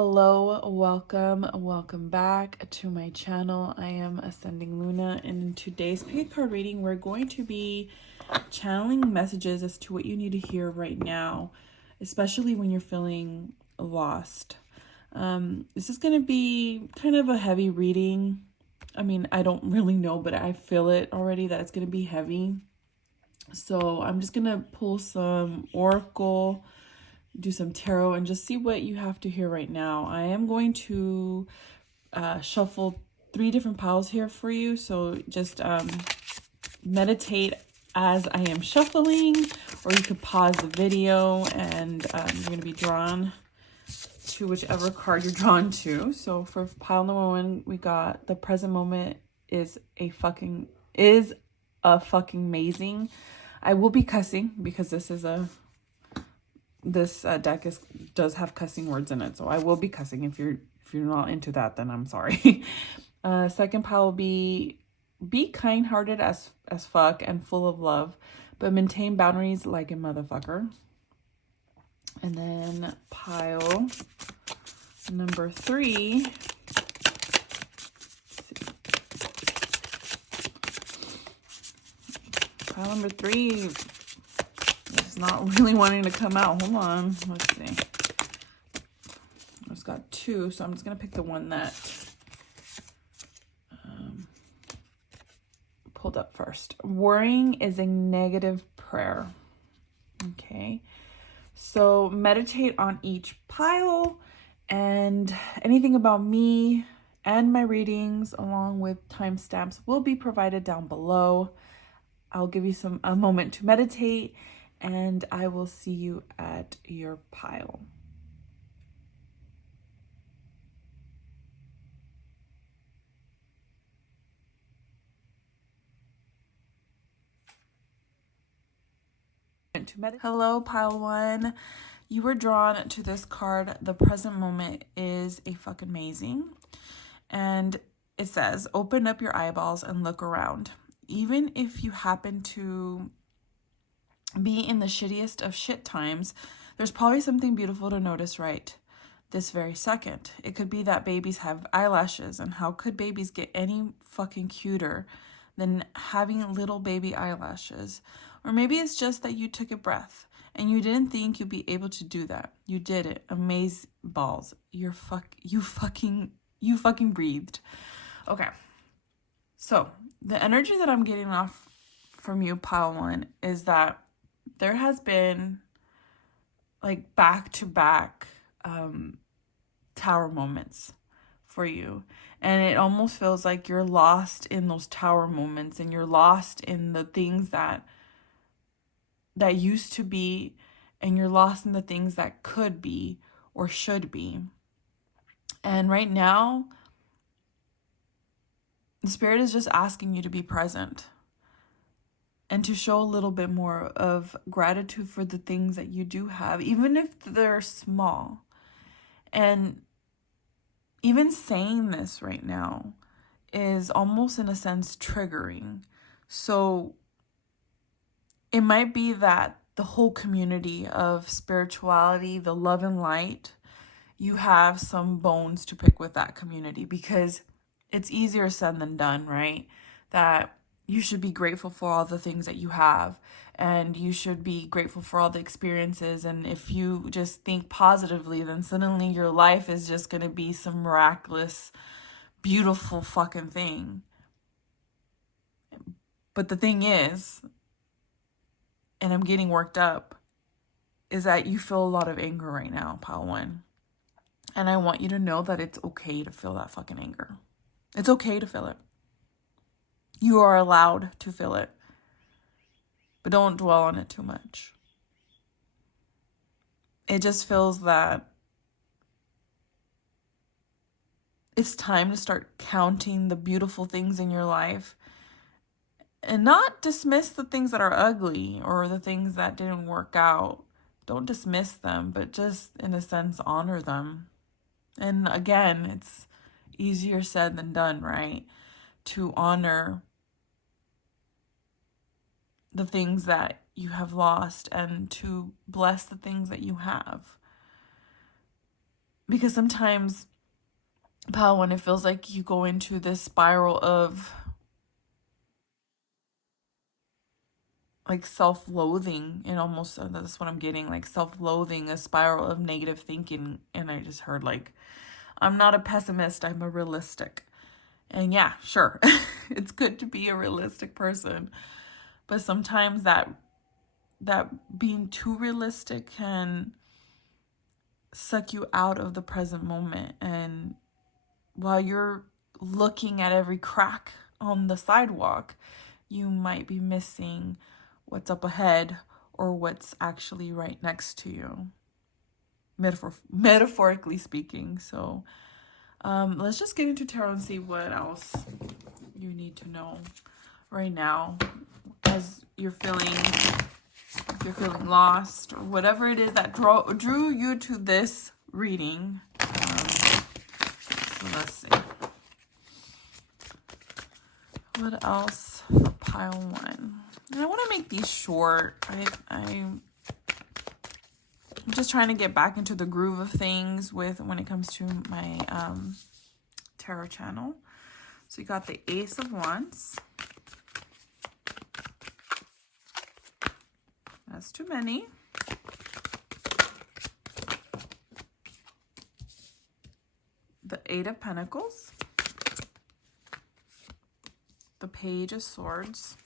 Hello, welcome back to my channel. I am Ascending Luna, and in today's paid card reading, we're going to be channeling messages as to what you need to hear right now, especially when you're feeling lost. This is going to be kind of a heavy reading. I mean, I don't really know, but I feel it already that it's going to be heavy. So I'm just going to pull some oracle, do some tarot, and just see what you have to hear right now. I am going to shuffle 3 different piles here for you, so just meditate as I am shuffling, or you could pause the video and you're going to be drawn to whichever card you're drawn to. So for pile number 1, we got the present moment is a fucking amazing. I will be cussing because this deck does have cussing words in it, so I will be cussing. If you're not into that, then I'm sorry. Second pile will be kind-hearted as fuck and full of love, but maintain boundaries like a motherfucker. And then pile number 3. Pile number 3 is not really wanting to come out. Hold on. Let's see. I just got 2, so I'm just going to pick the one that pulled up first. Worrying is a negative prayer. Okay. So meditate on each pile, and anything about me and my readings along with timestamps will be provided down below. I'll give you a moment to meditate, and I will see you at your pile. Hello, pile 1. You were drawn to this card. The present moment is a fucking amazing. And it says, open up your eyeballs and look around. Even if you happen to be in the shittiest of shit times, there's probably something beautiful to notice right this very second. It could be that babies have eyelashes, and how could babies get any fucking cuter than having little baby eyelashes? Or maybe it's just that you took a breath and you didn't think you'd be able to do that. You did it. Amaze balls. You fucking breathed. Okay. So the energy that I'm getting off from you, pile 1, is that there has been like back-to-back tower moments for you. And it almost feels like you're lost in those tower moments, and you're lost in the things that used to be, and you're lost in the things that could be or should be. And right now, the Spirit is just asking you to be present and to show a little bit more of gratitude for the things that you do have, even if they're small. And even saying this right now is almost, in a sense, triggering. So it might be that the whole community of spirituality, the love and light, you have some bones to pick with that community, because it's easier said than done, right? That you should be grateful for all the things that you have, and you should be grateful for all the experiences. And if you just think positively, then suddenly your life is just going to be some miraculous, beautiful fucking thing. But the thing is, and I'm getting worked up, is that you feel a lot of anger right now, pile 1. And I want you to know that it's okay to feel that fucking anger. It's okay to feel it. You are allowed to feel it. But don't dwell on it too much. It just feels that it's time to start counting the beautiful things in your life, and not dismiss the things that are ugly or the things that didn't work out. Don't dismiss them, but just, in a sense, honor them. And again, it's easier said than done, right? To honor the things that you have lost and to bless the things that you have. because sometimes, Pal, when it feels like you go into this spiral of like self-loathing, and almost that's what I'm getting, like self-loathing, a spiral of negative thinking. And I just heard like, I'm not a pessimist, I'm a realistic. And yeah, sure, it's good to be a realistic person, but sometimes that being too realistic can suck you out of the present moment. And while you're looking at every crack on the sidewalk, you might be missing what's up ahead or what's actually right next to you, metaphorically speaking. So let's just get into tarot and see what else you need to know right now as you're feeling, if you're feeling lost or whatever it is that drew you to this reading. So let's see. What else for pile one? And I want to make these short. I'm just trying to get back into the groove of things when it comes to my tarot channel. So you got the Ace of Wands. That's too many. The Eight of Pentacles. The Page of Swords.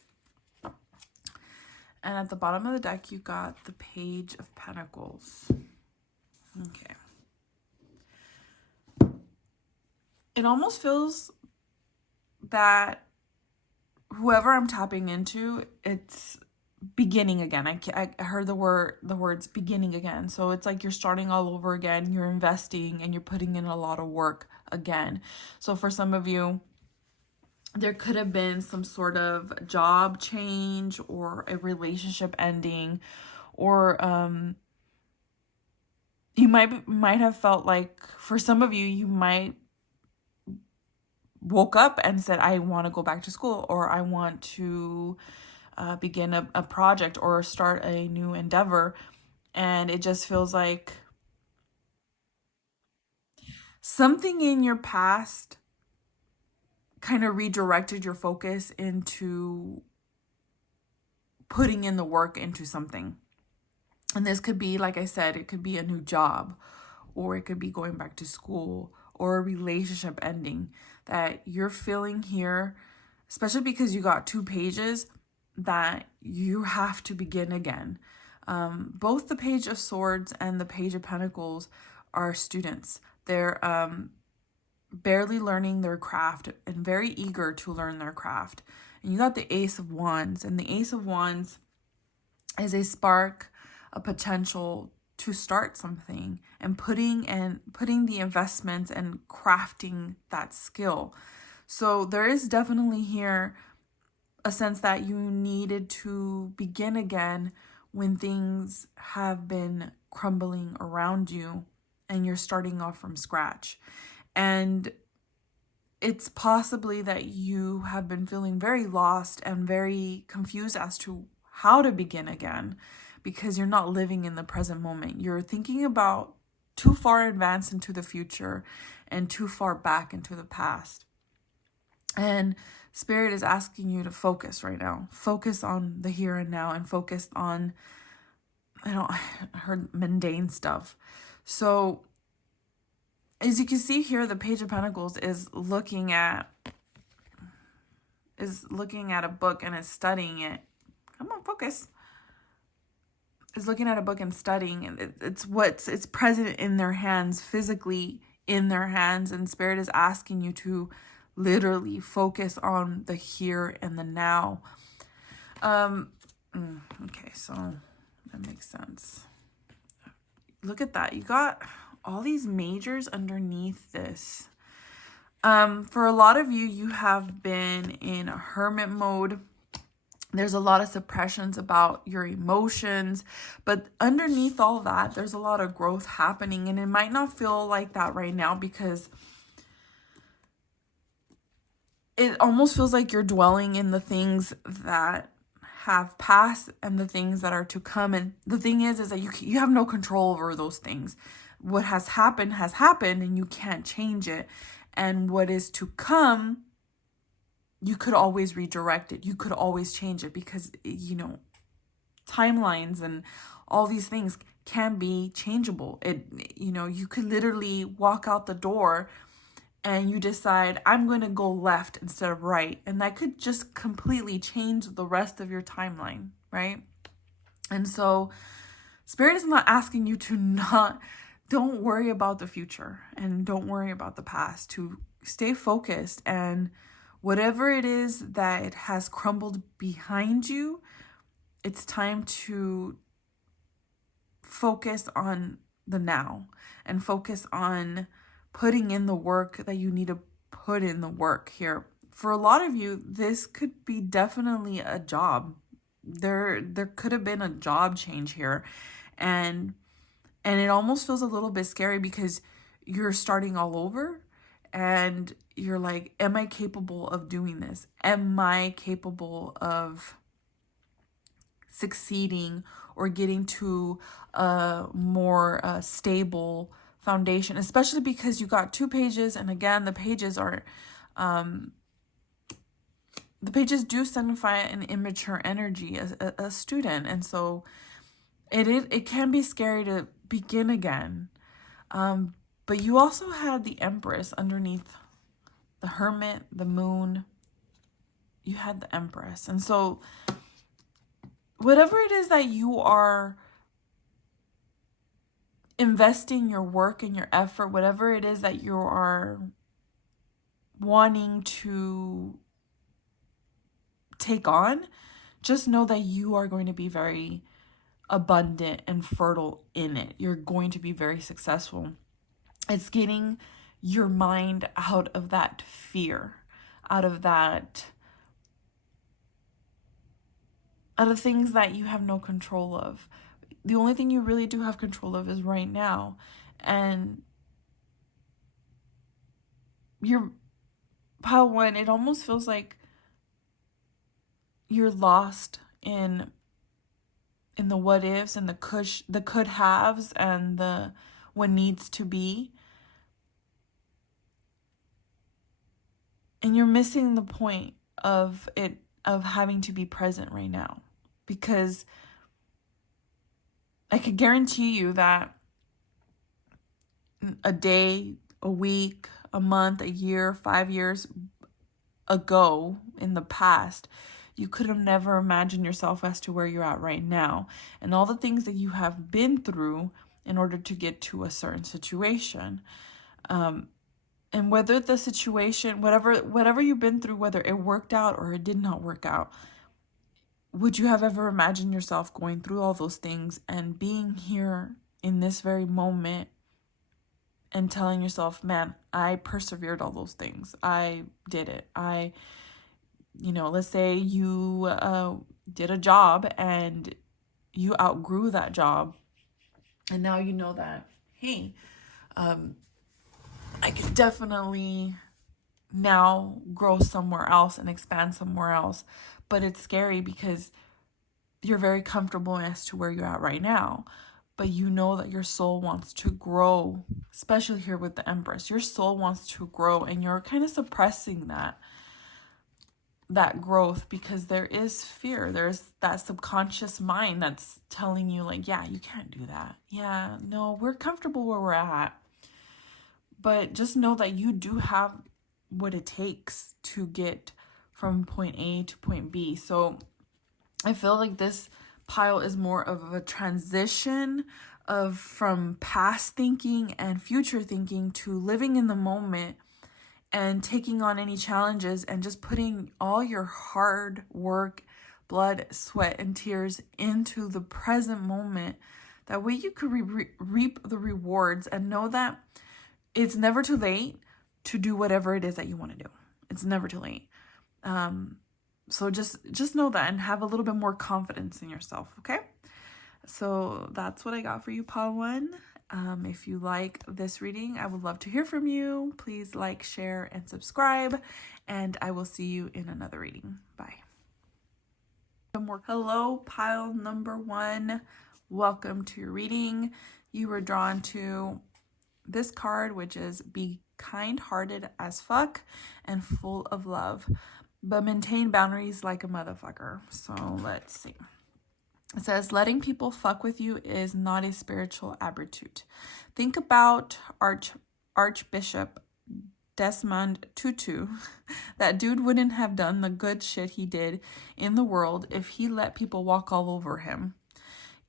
And at the bottom of the deck, you got the Page of Pentacles. Okay. It almost feels that whoever I'm tapping into, it's beginning again. I heard the words beginning again. So it's like you're starting all over again. You're investing and you're putting in a lot of work again. So for some of you, there could have been some sort of job change or a relationship ending, or you might have felt like, for some of you, you might woke up and said, I want to go back to school, or I want to begin a project or start a new endeavor. And it just feels like something in your past kind of redirected your focus into putting in the work into something. And this could be, like I said, it could be a new job, or it could be going back to school, or a relationship ending that you're feeling here, especially because you got two pages, that you have to begin again. Both the Page of Swords and the Page of Pentacles are students. They're barely learning their craft and very eager to learn their craft. And you got the Ace of Wands, and the Ace of Wands is a spark, a potential to start something, and putting the investments and crafting that skill. So there is definitely here a sense that you needed to begin again when things have been crumbling around you and you're starting off from scratch. And it's possibly that you have been feeling very lost and very confused as to how to begin again, because you're not living in the present moment. You're thinking about too far advanced into the future and too far back into the past. And Spirit is asking you to focus right now. Focus on the here and now, and focus on, I heard mundane stuff. So as you can see here, the Page of Pentacles is looking at a book and is studying it. Come on, focus. Is looking at a book and studying, and it's present in their hands, physically in their hands, and Spirit is asking you to literally focus on the here and the now. Okay, so that makes sense. Look at that. You got all these majors underneath this. For a lot of you, you have been in a hermit mode. There's a lot of suppressions about your emotions, but underneath all that, there's a lot of growth happening. And it might not feel like that right now, because it almost feels like you're dwelling in the things that have passed and the things that are to come. And the thing is that you have no control over those things. what has happened and you can't change it. And what is to come, you could always redirect it. You could always change it because, you know, timelines and all these things can be changeable. You know, you could literally walk out the door and you decide, I'm going to go left instead of right. And that could just completely change the rest of your timeline, right? And so Spirit is not asking you to don't worry about the future and don't worry about the past, to stay focused, and whatever it is that it has crumbled behind you, it's time to focus on the now and focus on putting in the work that you need to put in the work here. For a lot of you, this could be definitely a job. There could have been a job change here. And it almost feels a little bit scary because you're starting all over and you're like, am I capable of doing this? Am I capable of succeeding or getting to a more stable foundation? Especially because you got 2 pages, and again, the pages are the pages do signify an immature energy, a student, and so it can be scary to begin again. But you also had the Empress underneath the Hermit, the Moon. You had the Empress. And so whatever it is that you are investing your work and your effort, whatever it is that you are wanting to take on, just know that you are going to be very abundant and fertile in it. You're going to be very successful. It's getting your mind out of that fear, out of things that you have no control of. The only thing you really do have control of is right now. And your pile 1, it almost feels like you're lost in the what ifs and the could haves and the what needs to be. And you're missing the point of having to be present right now. Because I could guarantee you that a day, a week, a month, a year, 5 years ago in the past, you could have never imagined yourself as to where you're at right now and all the things that you have been through in order to get to a certain situation. And whether the situation, whatever you've been through, whether it worked out or it did not work out, would you have ever imagined yourself going through all those things and being here in this very moment and telling yourself, man, I persevered all those things. I did it. Let's say you did a job and you outgrew that job. And now you know that, hey, I could definitely now grow somewhere else and expand somewhere else. But it's scary because you're very comfortable as to where you're at right now. But you know that your soul wants to grow, especially here with the Empress. Your soul wants to grow and you're kind of suppressing that growth because there is fear. There's that subconscious mind that's telling you like, yeah, you can't do that. Yeah, no, we're comfortable where we're at. But just know that you do have what it takes to get from point A to point B. So I feel like this pile is more of a transition from past thinking and future thinking to living in the moment and taking on any challenges and just putting all your hard work, blood, sweat, and tears into the present moment. That way you could reap the rewards and know that it's never too late to do whatever it is that you want to do. It's never too late. So just know that and have a little bit more confidence in yourself, okay? So that's what I got for you, pile 1. If you like this reading, I would love to hear from you. Please like, share, and subscribe. And I will see you in another reading. Bye. Hello, pile number 1. Welcome to your reading. You were drawn to this card, which is be kind-hearted as fuck and full of love, but maintain boundaries like a motherfucker. So let's see. It says, letting people fuck with you is not a spiritual attitude. Think about Archbishop Desmond Tutu. That dude wouldn't have done the good shit he did in the world if he let people walk all over him.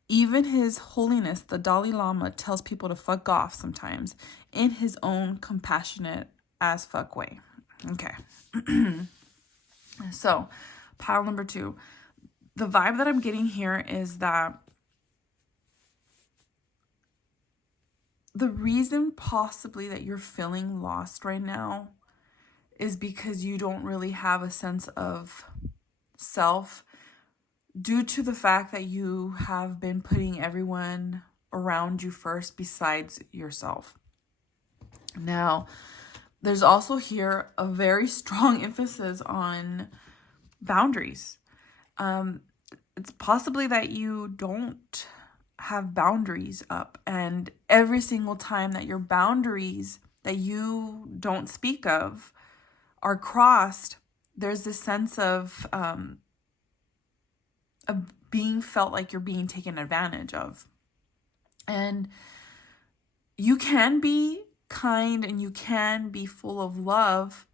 Even His Holiness, the Dalai Lama, tells people to fuck off sometimes in his own compassionate as fuck way. Okay. So, pile number 2. The vibe that I'm getting here is that the reason possibly that you're feeling lost right now is because you don't really have a sense of self, due to the fact that you have been putting everyone around you first besides yourself. Now, there's also here a very strong emphasis on boundaries. It's possibly that you don't have boundaries up, and every single time that your boundaries that you don't speak of are crossed, there's this sense of being felt like you're being taken advantage of. And you can be kind and you can be full of love,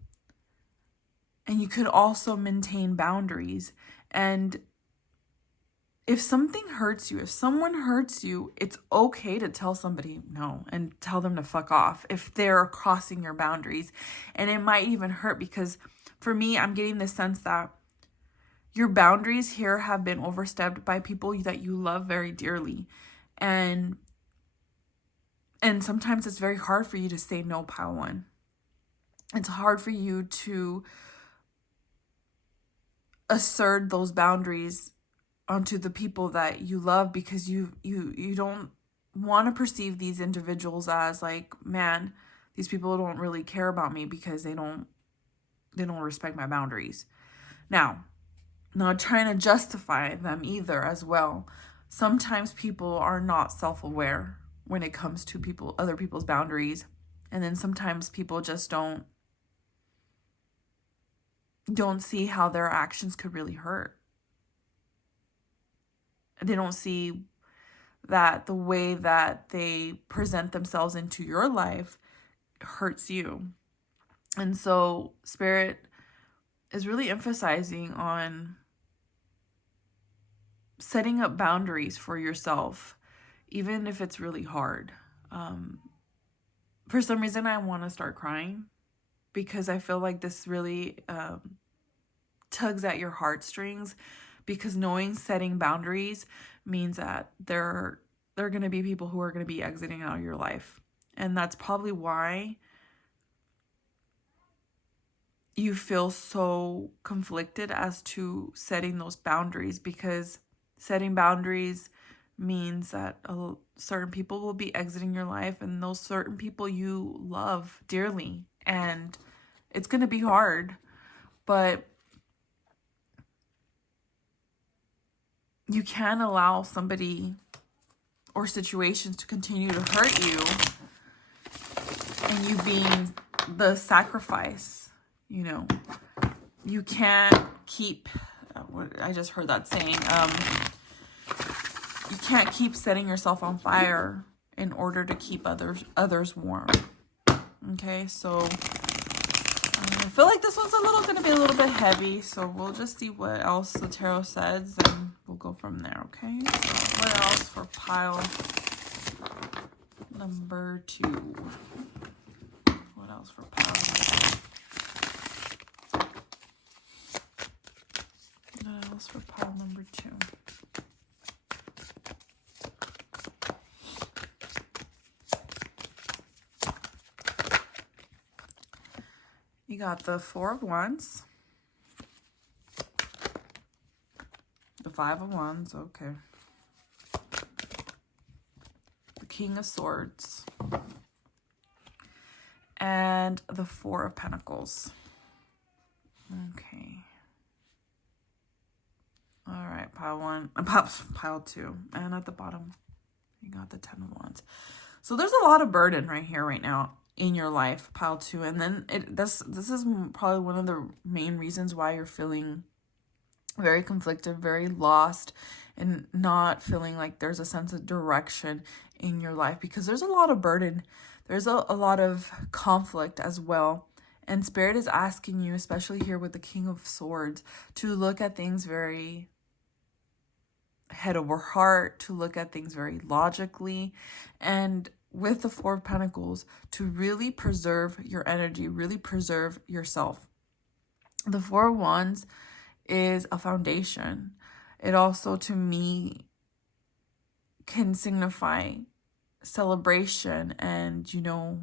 and you could also maintain boundaries. And if something hurts you, if someone hurts you, it's okay to tell somebody no and tell them to fuck off if they're crossing your boundaries. And it might even hurt, because for me, I'm getting the sense that your boundaries here have been overstepped by people that you love very dearly. And sometimes it's very hard for you to say no, pile 1. It's hard for you to assert those boundaries onto the people that you love, because you don't want to perceive these individuals as like, man, these people don't really care about me because they don't respect my boundaries. Now, not trying to justify them either as well. Sometimes people are not self-aware when it comes to other people's boundaries. And then sometimes people just don't see how their actions could really hurt. They don't see that the way that they present themselves into your life hurts you. And so Spirit is really emphasizing on setting up boundaries for yourself, even if it's really hard. For some reason, I want to start crying, because I feel like this really tugs at your heartstrings, because knowing setting boundaries means that there are going to be people who are going to be exiting out of your life. And that's probably why you feel so conflicted as to setting those boundaries, because setting boundaries means that certain people will be exiting your life, and those certain people you love dearly. And it's going to be hard, but you can't allow somebody or situations to continue to hurt you, and you being the sacrifice. You know, you can't keep, I just heard that saying, you can't keep setting yourself on fire in order to keep others warm. Okay, so I feel like this one's going to be a little bit heavy, so we'll just see what else the tarot says, and we'll go from there, okay? So what else for pile number 2? What else for pile number 2? What else for pile number 2? You got the 4 of Wands, the 5 of Wands, okay, the King of Swords, and the 4 of Pentacles. Okay. All right, pile 1, pile 2, and at the bottom, you got the 10 of Wands. So there's a lot of burden right here, right now in your life, pile 2. And then this is probably one of the main reasons why you're feeling very conflicted, very lost, and not feeling like there's a sense of direction in your life, because there's a lot of burden. There's a lot of conflict as well. And Spirit is asking you, especially here with the King of Swords, to look at things very head over heart, to look at things very logically, and with the Four of Pentacles, to really preserve your energy, really preserve yourself. The Four of Wands is a foundation. It also, to me, can signify celebration and, you know,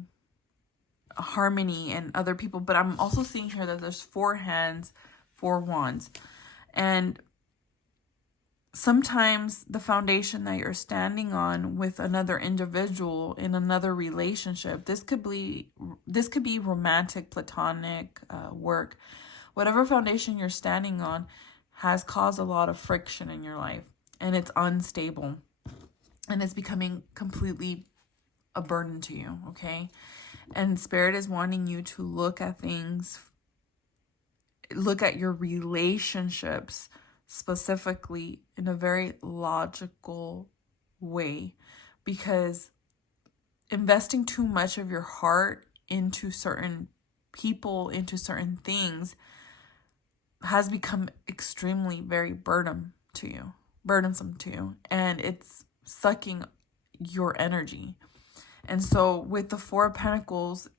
harmony and other people. But I'm also seeing here that there's 4 hands, 4 wands. And sometimes the foundation that you're standing on with another individual in another relationship, this could be romantic, platonic, work. Whatever foundation you're standing on has caused a lot of friction in your life, and it's unstable, and it's becoming completely a burden to you, okay? And Spirit is wanting you to look at things, look at your relationships specifically in a very logical way, because investing too much of your heart into certain people, into certain things, has become extremely very burdensome to you, and it's sucking your energy. And so with the Four of Pentacles,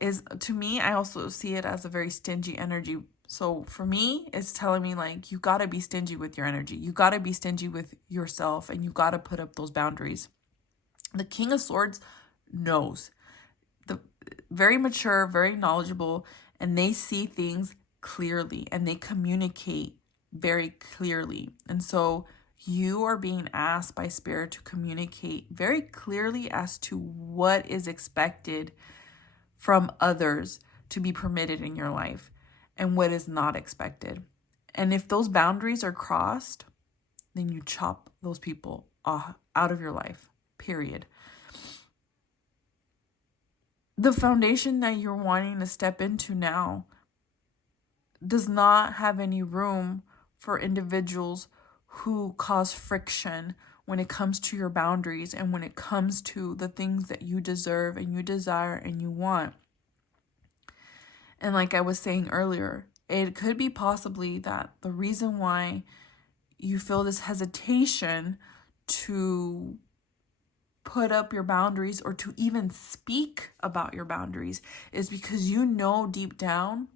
is, to me, I also see it as a very stingy energy. So for me, it's telling me like, you got to be stingy with your energy. You got to be stingy with yourself, and you got to put up those boundaries. The King of Swords knows. Very mature, very knowledgeable, and they see things clearly, and they communicate very clearly. And so you are being asked by Spirit to communicate very clearly as to what is expected from others to be permitted in your life, and what is not expected. And if those boundaries are crossed, then you chop those people out of your life, period. The foundation that you're wanting to step into now does not have any room for individuals who cause friction when it comes to your boundaries, and when it comes to the things that you deserve and you desire and you want. And like I was saying earlier, it could be possibly that the reason why you feel this hesitation to put up your boundaries, or to even speak about your boundaries, is because you know deep down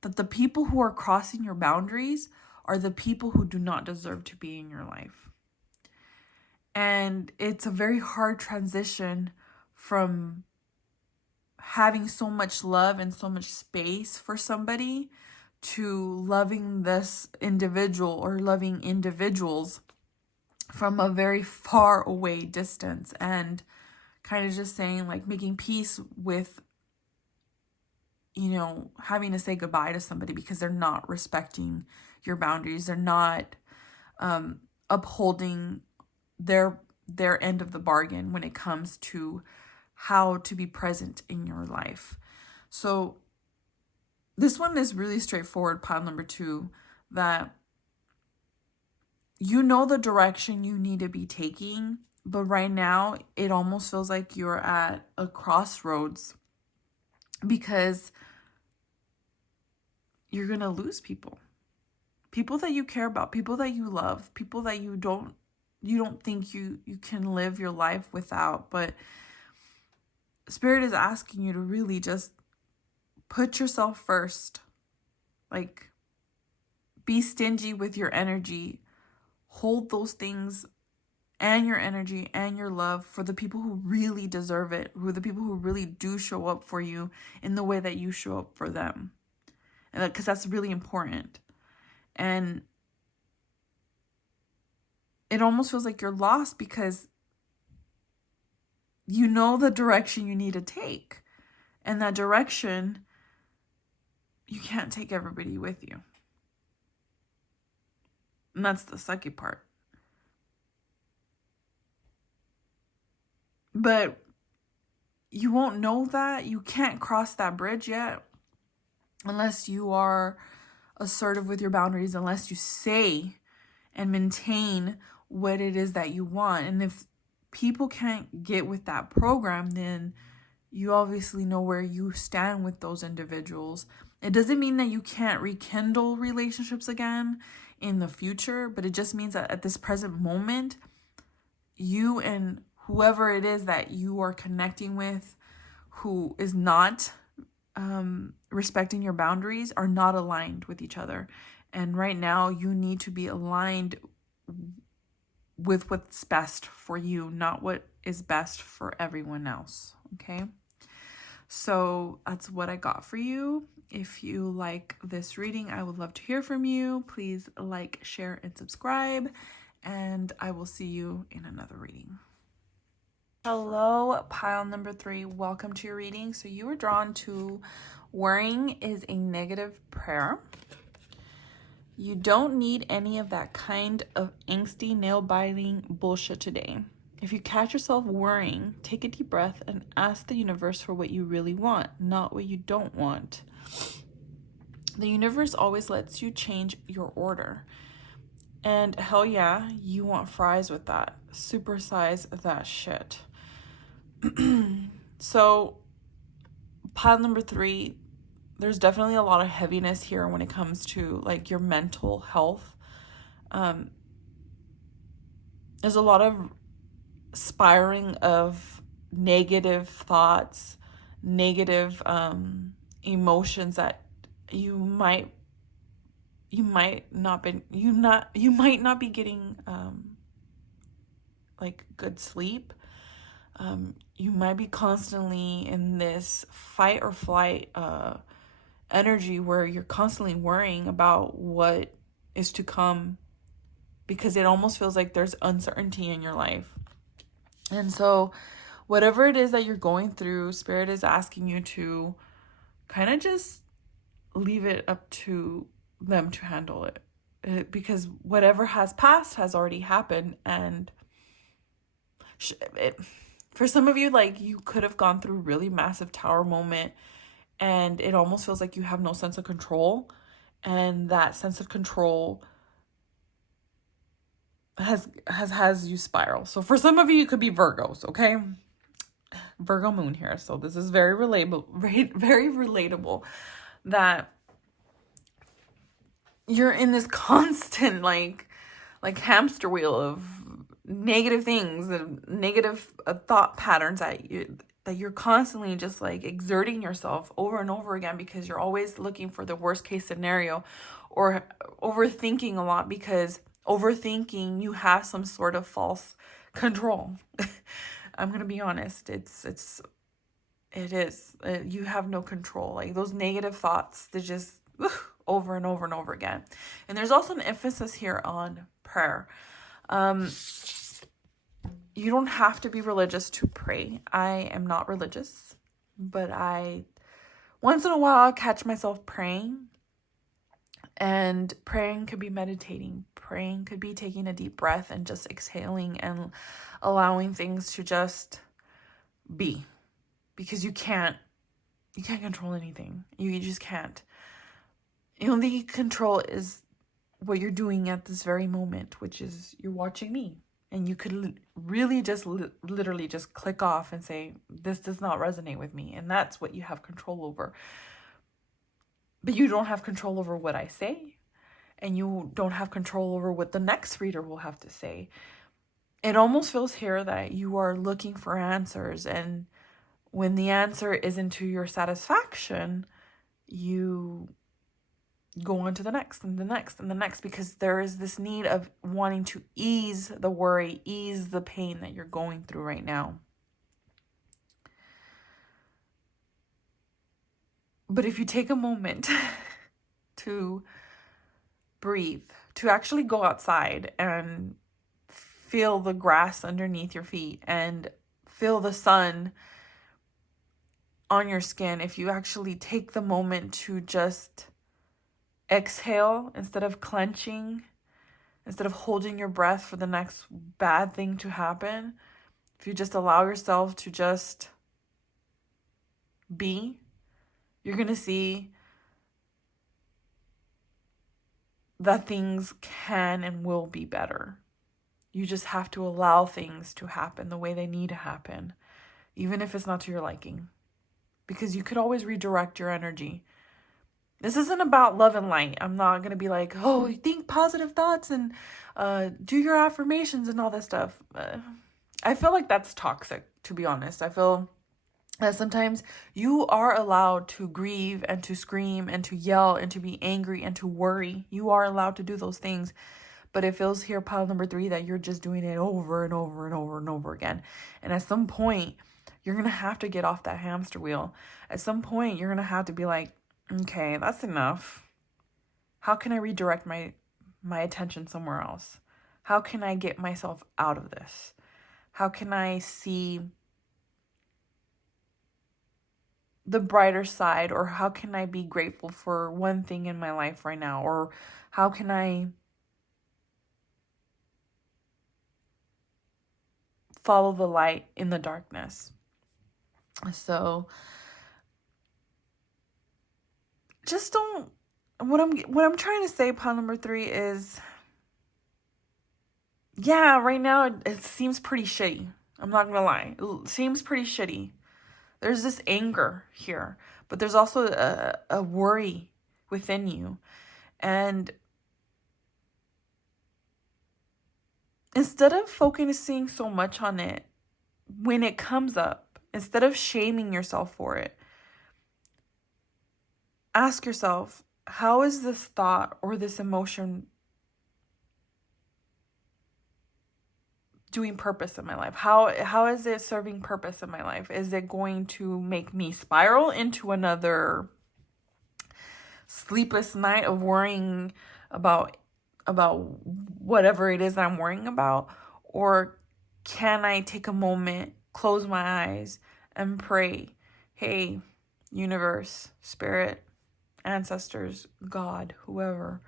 that the people who are crossing your boundaries are the people who do not deserve to be in your life. And it's a very hard transition from having so much love and so much space for somebody to loving this individual or loving individuals from a very far away distance, and kind of just saying, like, making peace with, you know, having to say goodbye to somebody because they're not respecting your boundaries. They're not upholding their end of the bargain when it comes to how to be present in your life. So this one is really straightforward, pile number 2, that you know the direction you need to be taking, but right now it almost feels like you're at a crossroads, because you're going to lose people that you care about, people that you love, people that you don't think you can live your life without. But Spirit is asking you to really just put yourself first. Like, be stingy with your energy. Hold those things and your energy and your love for the people who really deserve it, who are the people who really do show up for you in the way that you show up for them. And because that's really important. And it almost feels like you're lost because you know the direction you need to take. And that direction, you can't take everybody with you. And that's the sucky part. But you won't know that. You can't cross that bridge yet unless you are assertive with your boundaries, unless you say and maintain what it is that you want. And if people can't get with that program, then you obviously know where you stand with those individuals. It doesn't mean that you can't rekindle relationships again in the future, but it just means that at this present moment, you and whoever it is that you are connecting with who is not respecting your boundaries are not aligned with each other. And right now you need to be aligned with what's best for you, not what is best for everyone else. Okay? So that's what I got for you. If you like this reading, I would love to hear from you. Please like, share, and subscribe. And I will see you in another reading. Hello, pile number 3. Welcome to your reading. So you were drawn to worrying is a negative prayer. You don't need any of that kind of angsty, nail-biting bullshit today. If you catch yourself worrying, take a deep breath and ask the universe for what you really want, not what you don't want. The universe always lets you change your order. And hell yeah, you want fries with that. Supersize that shit. So, pile number 3, there's definitely a lot of heaviness here when it comes to like your mental health. There's a lot of spiraling of negative thoughts, negative emotions that you might not be getting like good sleep. You might be constantly in this fight or flight energy where you're constantly worrying about what is to come, because it almost feels like there's uncertainty in your life. And so whatever it is that you're going through, Spirit is asking you to kind of just leave it up to them to handle it. Because whatever has passed has already happened. And for some of you, like, you could have gone through a really massive tower moment and it almost feels like you have no sense of control. And that sense of control has you spiral. So for some of you, it could be Virgos, okay? Virgo Moon here. So this is very relatable that you're in this constant like hamster wheel of negative things and negative thought patterns that you're constantly just like exerting yourself over and over again, because you're always looking for the worst case scenario, or overthinking a lot, because overthinking, you have some sort of false control. I'm gonna be honest, it is you have no control. Like, those negative thoughts, they just over and over and over again. And there's also an emphasis here on prayer. You don't have to be religious to pray. I am not religious, but I once in a while catch myself praying. And praying could be meditating. Praying could be taking a deep breath and just exhaling and allowing things to just be. Because you can't control anything. You just can't. The only control is what you're doing at this very moment, which is you're watching me. And you could really just literally just click off and say, this does not resonate with me. And that's what you have control over. But you don't have control over what I say. And you don't have control over what the next reader will have to say. It almost feels here that you are looking for answers. And when the answer isn't to your satisfaction, you go on to the next and the next and the next, because there is this need of wanting to ease the worry, ease the pain that you're going through right now. But if you take a moment to breathe, to actually go outside and feel the grass underneath your feet and feel the sun on your skin, if you actually take the moment to just exhale instead of clenching, instead of holding your breath for the next bad thing to happen, if you just allow yourself to just be, you're going to see that things can and will be better. You just have to allow things to happen the way they need to happen, even if it's not to your liking, because you could always redirect your energy. This isn't about love and light. I'm not going to be like, oh, think positive thoughts and do your affirmations and all that stuff. I feel like that's toxic, to be honest. I feel that sometimes you are allowed to grieve and to scream and to yell and to be angry and to worry. You are allowed to do those things. But it feels here, pile number 3, that you're just doing it over and over and over and over again. And at some point, you're going to have to get off that hamster wheel. At some point, you're going to have to be like, okay, that's enough. How can I redirect my attention somewhere else? How can I get myself out of this? How can I see the brighter side? Or how can I be grateful for one thing in my life right now? Or how can I follow the light in the darkness? So just don't, what I'm trying to say, pile number 3, is, yeah, right now it seems pretty shitty. I'm not gonna lie. It seems pretty shitty. There's this anger here, but there's also a worry within you. And instead of focusing so much on it, when it comes up, instead of shaming yourself for it, ask yourself, how is this thought or this emotion doing purpose in my life? How is it serving purpose in my life? Is it going to make me spiral into another sleepless night of worrying about whatever it is that I'm worrying about? Or can I take a moment, close my eyes, and pray, hey, universe, spirit, ancestors, God, whoever,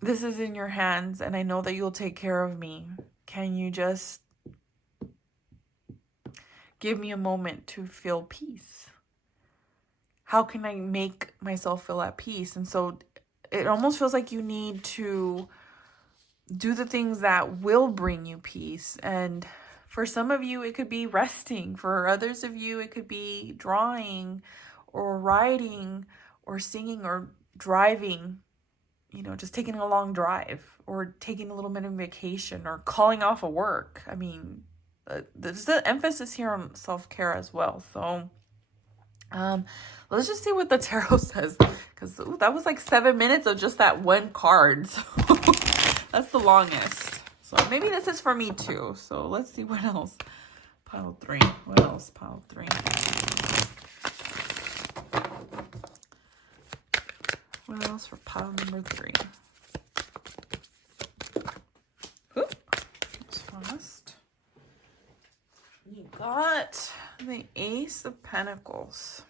this is in your hands, and I know that you'll take care of me. Can you just give me a moment to feel peace? How can I make myself feel at peace? And so it almost feels like you need to do the things that will bring you peace. And for some of you, it could be resting. For others of you, it could be drawing or writing or singing or driving, just taking a long drive or taking a little bit of vacation or calling off of work. I mean, there's the emphasis here on self-care as well. So let's just see what the tarot says, because that was like 7 minutes of just that one card. So that's the longest. So maybe this is for me too. So let's see what else. Pile 3. What else? Pile 3. What else for pile number 3? Oop, that's fast. You got the Ace of Pentacles.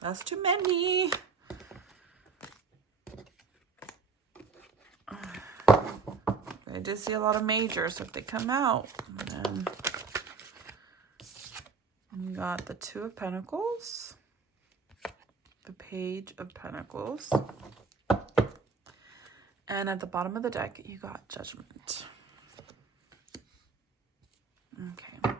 That's too many. I did see a lot of majors, so if they come out. And then you got the Two of Pentacles, the Page of Pentacles, and at the bottom of the deck, you got Judgment. Okay.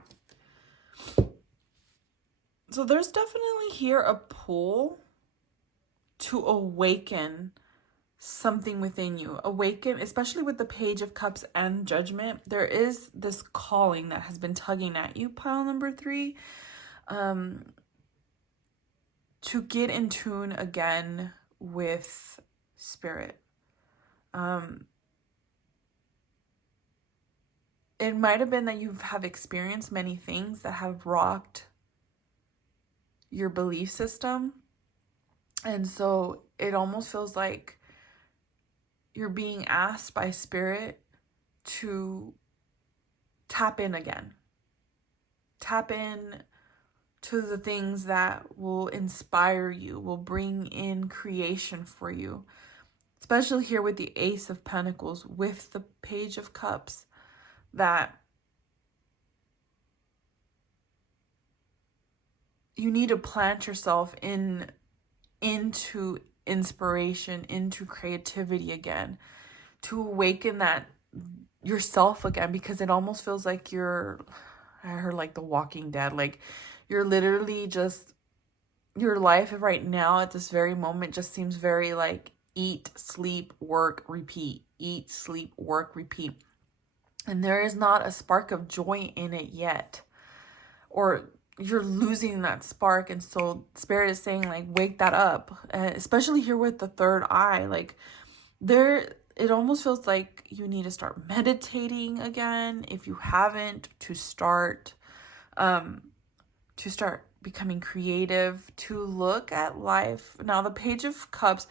So there's definitely here a pull to awaken something within you. Awaken, especially with the Page of Cups and Judgment. There is this calling that has been tugging at you, pile number 3, to get in tune again with spirit. It might have been that you have experienced many things that have rocked your belief system. And so it almost feels like you're being asked by spirit to tap in again. Tap in to the things that will inspire you, will bring in creation for you. Especially here with the Ace of Pentacles, with the Page of Cups. that you need to plant yourself into inspiration, into creativity again, to awaken that yourself again, because it almost feels like I heard like The Walking Dead, like you're literally just, your life right now at this very moment just seems very like eat, sleep, work, repeat, eat, sleep, work, repeat. And there is not a spark of joy in it yet, or you're losing that spark. And so Spirit is saying, like, wake that up, especially here with the third eye. Like, it almost feels like you need to start meditating again, if you haven't, to start becoming creative, to look at life. Now, the Page of Cups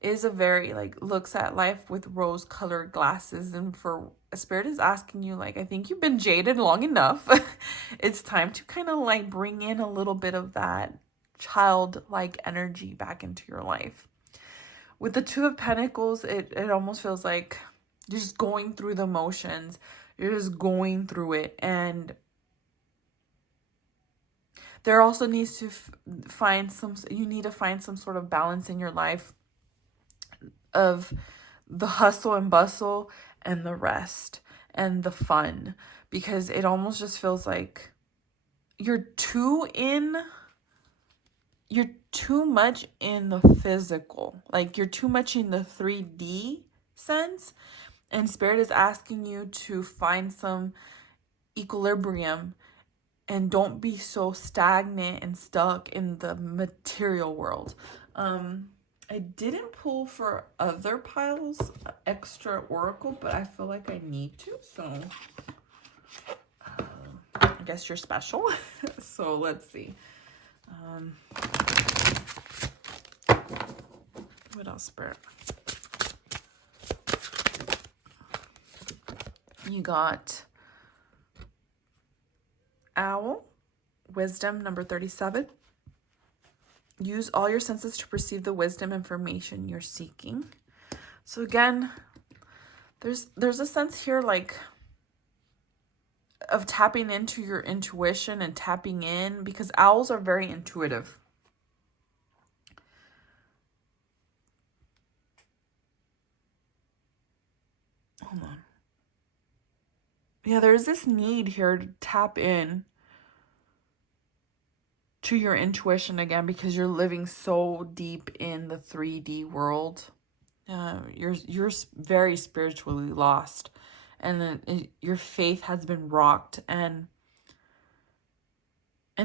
is a very, like, looks at life with rose-colored glasses, and for Spirit is asking you, like, I think you've been jaded long enough. It's time to kind of, like, bring in a little bit of that childlike energy back into your life. With the Two of Pentacles, it almost feels like you're just going through the motions. You're just going through it. And there also needs to you need to find some sort of balance in your life of the hustle and bustle and the rest and the fun, because it almost just feels like you're too much in the physical, like you're too much in the 3D sense, and Spirit is asking you to find some equilibrium and don't be so stagnant and stuck in the material world. I didn't pull for other piles, extra oracle, but I feel like I need to, so I guess you're special. So let's see. What else, Spirit? You got Owl, Wisdom, number 37. Use all your senses to perceive the wisdom information you're seeking. So again, there's a sense here, like, of tapping into your intuition and tapping in, because owls are very intuitive. Hold on. Yeah, there's this need here to tap in to your intuition again, because you're living so deep in the 3D world. You're very spiritually lost, and your faith has been rocked, and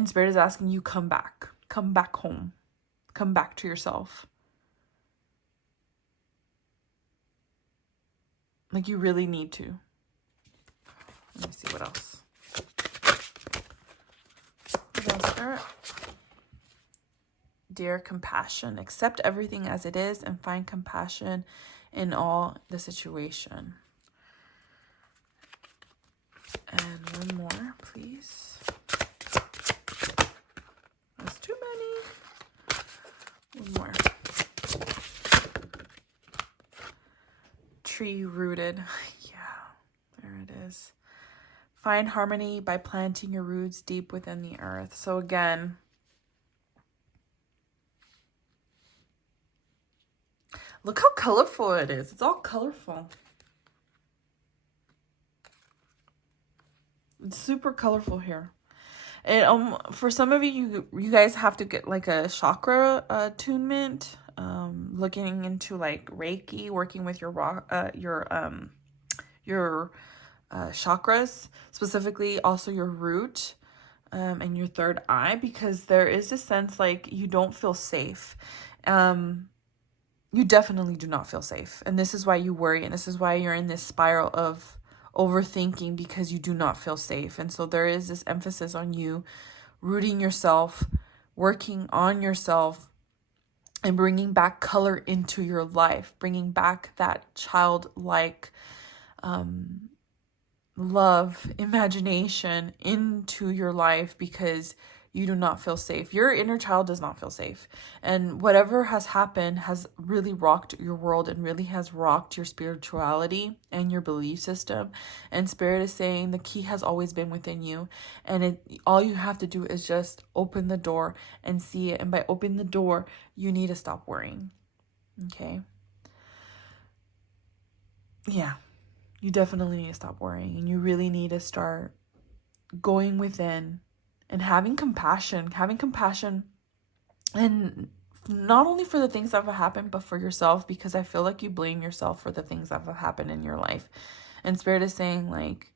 Spirit is asking you, come back home, come back to yourself. Like, you really need to. Let me see what else. What else, Spirit? Dear compassion, accept everything as it is and find compassion in all the situation. And one more, please. That's too many. One more. Tree rooted. Yeah, there it is. Find harmony by planting your roots deep within the earth. So again, look how colorful it is. It's all colorful. It's super colorful here. And for some of you guys have to get like a chakra attunement. Looking into like Reiki, working with your chakras, specifically also your root and your third eye, because there is a sense like you don't feel safe. You definitely do not feel safe, and this is why you worry, and this is why you're in this spiral of overthinking, because you do not feel safe. And so there is this emphasis on you rooting yourself, working on yourself, and bringing back color into your life, bringing back that childlike love, imagination into your life, because you do not feel safe. Your inner child does not feel safe. And whatever has happened has really rocked your world and really has rocked your spirituality and your belief system. And Spirit is saying the key has always been within you. And all you have to do is just open the door and see it. And by opening the door, you need to stop worrying. Okay? Yeah. You definitely need to stop worrying. And you really need to start going within and having compassion and not only for the things that have happened, but for yourself, because I feel like you blame yourself for the things that have happened in your life. And Spirit is saying, like,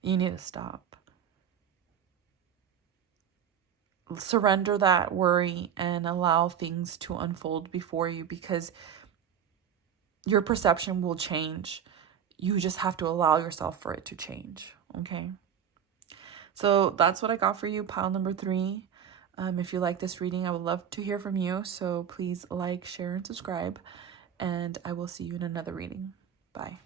you need to stop. Surrender that worry and allow things to unfold before you, because your perception will change. You just have to allow yourself for it to change. Okay? So that's what I got for you, pile number 3. If you like this reading, I would love to hear from you. So please like, share, and subscribe. And I will see you in another reading. Bye.